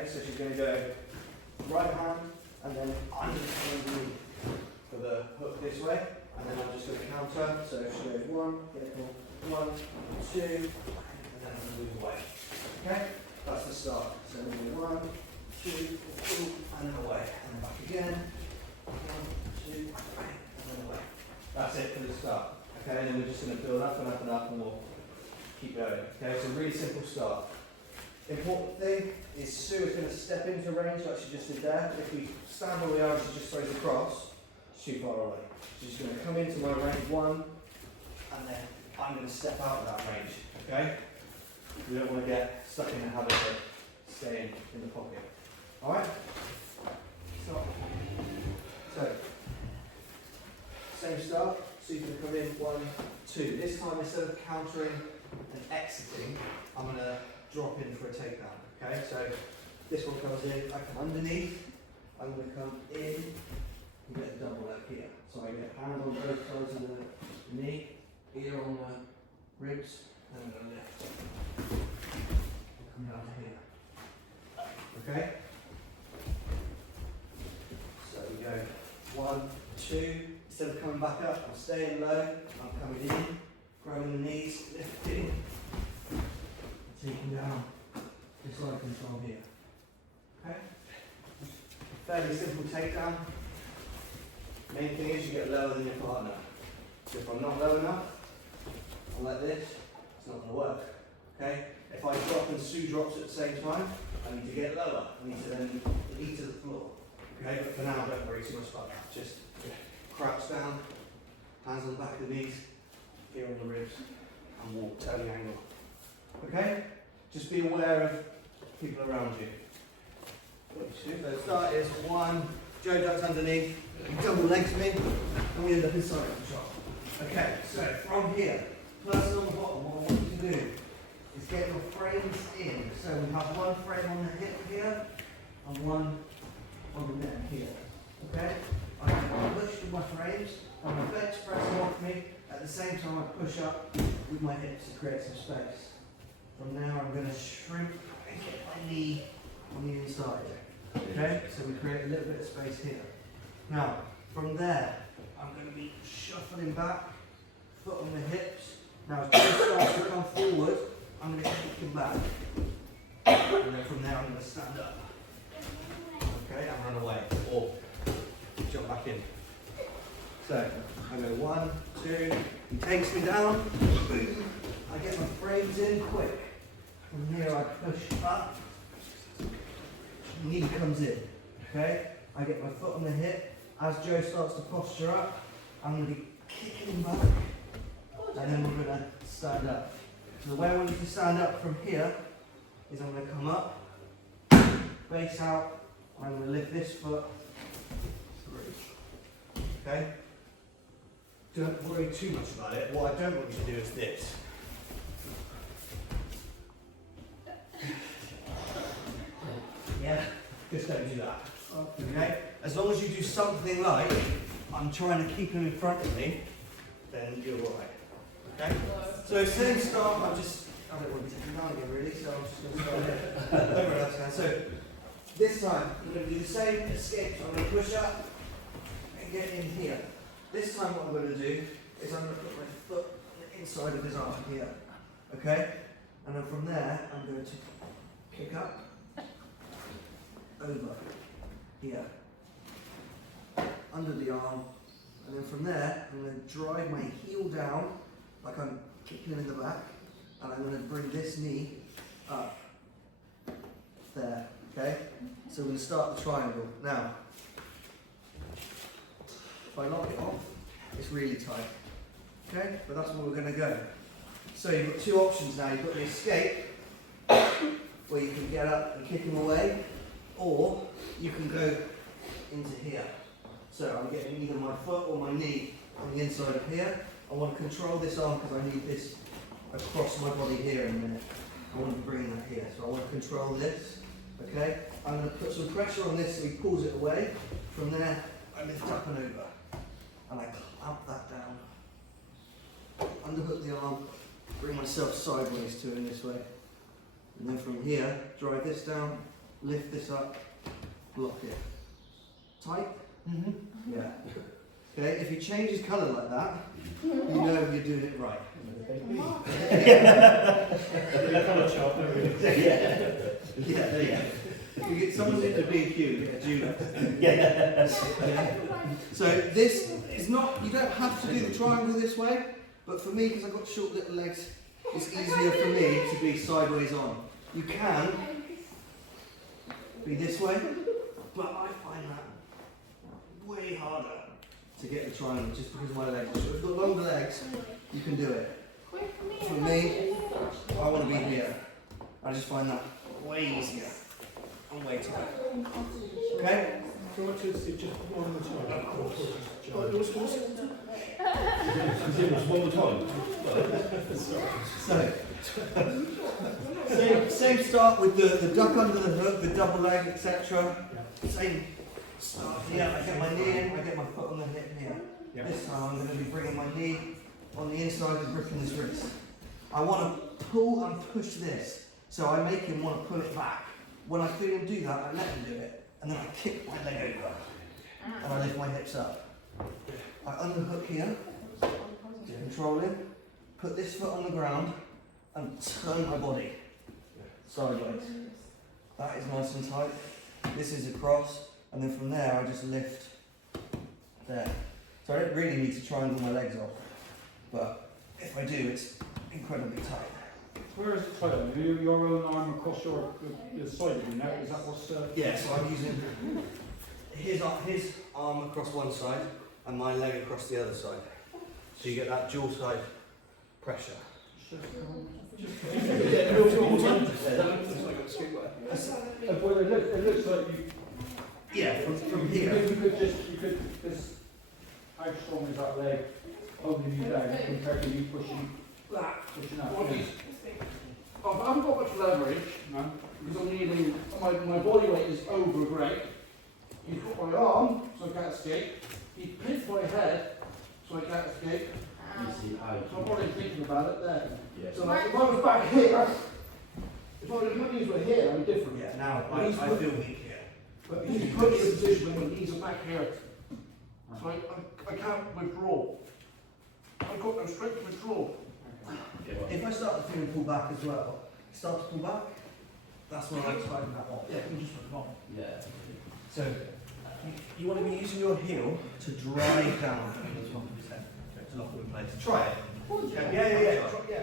Okay, so she's going to go right hand and then underneath for the hook this way, and then I'm just going to counter. So she goes 1, careful, 1, 2, and then I'm going to move away. Okay, that's the start. So we go 1, 2, and then away, and then back again. 1, 2, and then away. That's it for the start. Okay, and then we're just going to build up and up and up, and we'll keep going. Okay, so really simple start. Important thing is Sue is going to step into range like she just did there. If we stand where we are and she just throws across, she's too far away. She's going to come into my range 1, and then I'm going to step out of that range. Okay? We don't want to get stuck in the habit of staying in the pocket. Alright? Stop. So, same start. Sue's going to come in 1, 2. This time, instead of countering and exiting, I'm going to drop in for a takedown. Okay, so this one comes in, I come underneath, I'm going to come in and get a double leg here. So I get hand on both sides of the knee, ear on the ribs, and I'm going to lift. Come down to here. Okay? So we go 1, 2, instead of coming back up, I'm staying low, I'm coming in, grabbing the knees, lifting, taking down just like control here. Okay? Fairly simple takedown. Main thing is you get lower than your partner. So if I'm not low enough, I'm like this, it's not going to work. Okay? If I drop and Sue drops at the same time, I need to get lower. I need to then knee to the floor. Okay? But for now, don't worry too much about that. Just crouch down, hands on the back of the knees, here on the ribs, and walk, turning angle. Okay? Just be aware of people around you. So the start is 1, Joe ducks underneath, double legs me, and we end up inside control. Okay, so from here, person on the bottom, what I want you to do is get your frames in. So we have one frame on the hip here, and one on the neck here. Okay? I'm going to push with my frames, and my bench pressing off me. At the same time, I push up with my hips to create some space. From there, I'm going to shrink and get my knee on the inside. Okay, so we create a little bit of space here. Now, from there, I'm going to be shuffling back, foot on the hips. Now, as Joe starts to come forward, I'm going to kick him back. And then from there, I'm going to stand up. Okay, and run away, or jump back in. So, I go 1, 2, he takes me down, boom, I get my frames in quick. From here I push up, knee comes in, okay? I get my foot on the hip. As Joe starts to posture up, I'm going to be kicking him back, and then we're going to stand up. So the way I want you to stand up from here is I'm going to come up, face out, and I'm going to lift this foot through, okay? Don't worry too much about it. What I don't want you to do is this. Yeah, just don't do that. Okay? As long as you do something like, I'm trying to keep him in front of me, then you're alright. Okay? So same start, I don't want to be taken down again really, so I'm just going to start here. Don't worry, that's fine. So this time, we're going to do the same escape. So I'm going to push up and get in here. This time what I'm going to do is I'm going to put my foot on the inside of his arm here. Okay? And then from there, I'm going to kick up, over, here, under the arm, and then from there, I'm going to drive my heel down, like I'm kicking him in the back, and I'm going to bring this knee up, there, okay? So we're going to start the triangle. Now, if I lock it off, it's really tight, okay? But that's where we're going to go. So you've got two options now. You've got the escape, where you can get up and kick him away, or you can go into here. So I'm getting either my foot or my knee on the inside of here. I want to control this arm because I need this across my body here in a minute. I want to bring that here. So I want to control this, okay? I'm going to put some pressure on this so he pulls it away. From there, I lift up and over. And I clamp that down. Underhook the arm, bring myself sideways to him this way. And then from here, drive this down, lift this up, block it. Tight? Mm-hmm. Yeah. Okay, if he changes colour like that, you know you're doing it right. Yeah, there you go. You get someone into B&Q, you get a judo. Yeah. So this is not, you don't have to do the triangle this way, but for me, because I've got short little legs, it's easier for me to be sideways on. You can be this way, but I find that way harder to get the triangle just because of my legs. So if you've got longer legs, you can do it. For me, I want to be here. I just find that way easier and way tighter. Okay? Do you want to see just one more time? One more time. So, same start with the duck under the hook, the double leg, etc. Same start here. I get my knee in, I get my foot on the hip here. Yeah. This time I'm going to be bringing my knee on the inside and gripping his wrist. I want to pull and push this, so I make him want to pull it back. When I feel him do that, I let him do it, and then I kick my leg over, and I lift my hips up. I underhook here, control him, put this foot on the ground, and turn my body sideways. That is nice and tight. This is across, and then from there I just lift there. So I don't really need to try and pull my legs off, but if I do, it's incredibly tight. Where is it tight? Your own arm across your side of you now? Is that what's... Yeah, so I'm using his arm across one side and my leg across the other side. So you get that dual side pressure. It looks like you... Yeah, from here. You could just how strong is that leg holding you down compared to you pushing out? I haven't got much leverage, No? because I'm needing, my body weight is over great. He's got my arm, so I can't escape. He picked my head, so I can't escape. So I'm already thinking about it there. Yes. So like, if I was back here, if my knees were here, I'd be different. Yeah, now I feel weak here. But he's put me in a position where my knees are back here. So I can't withdraw. I've got no strength to withdraw. If I start to feel him pull back as well, start to pull back, that's when I tighten that off. Yeah, you can just put it on. Yeah. So you want to be using your heel to drive down. To lock it in place. Try it. Yeah. Yeah.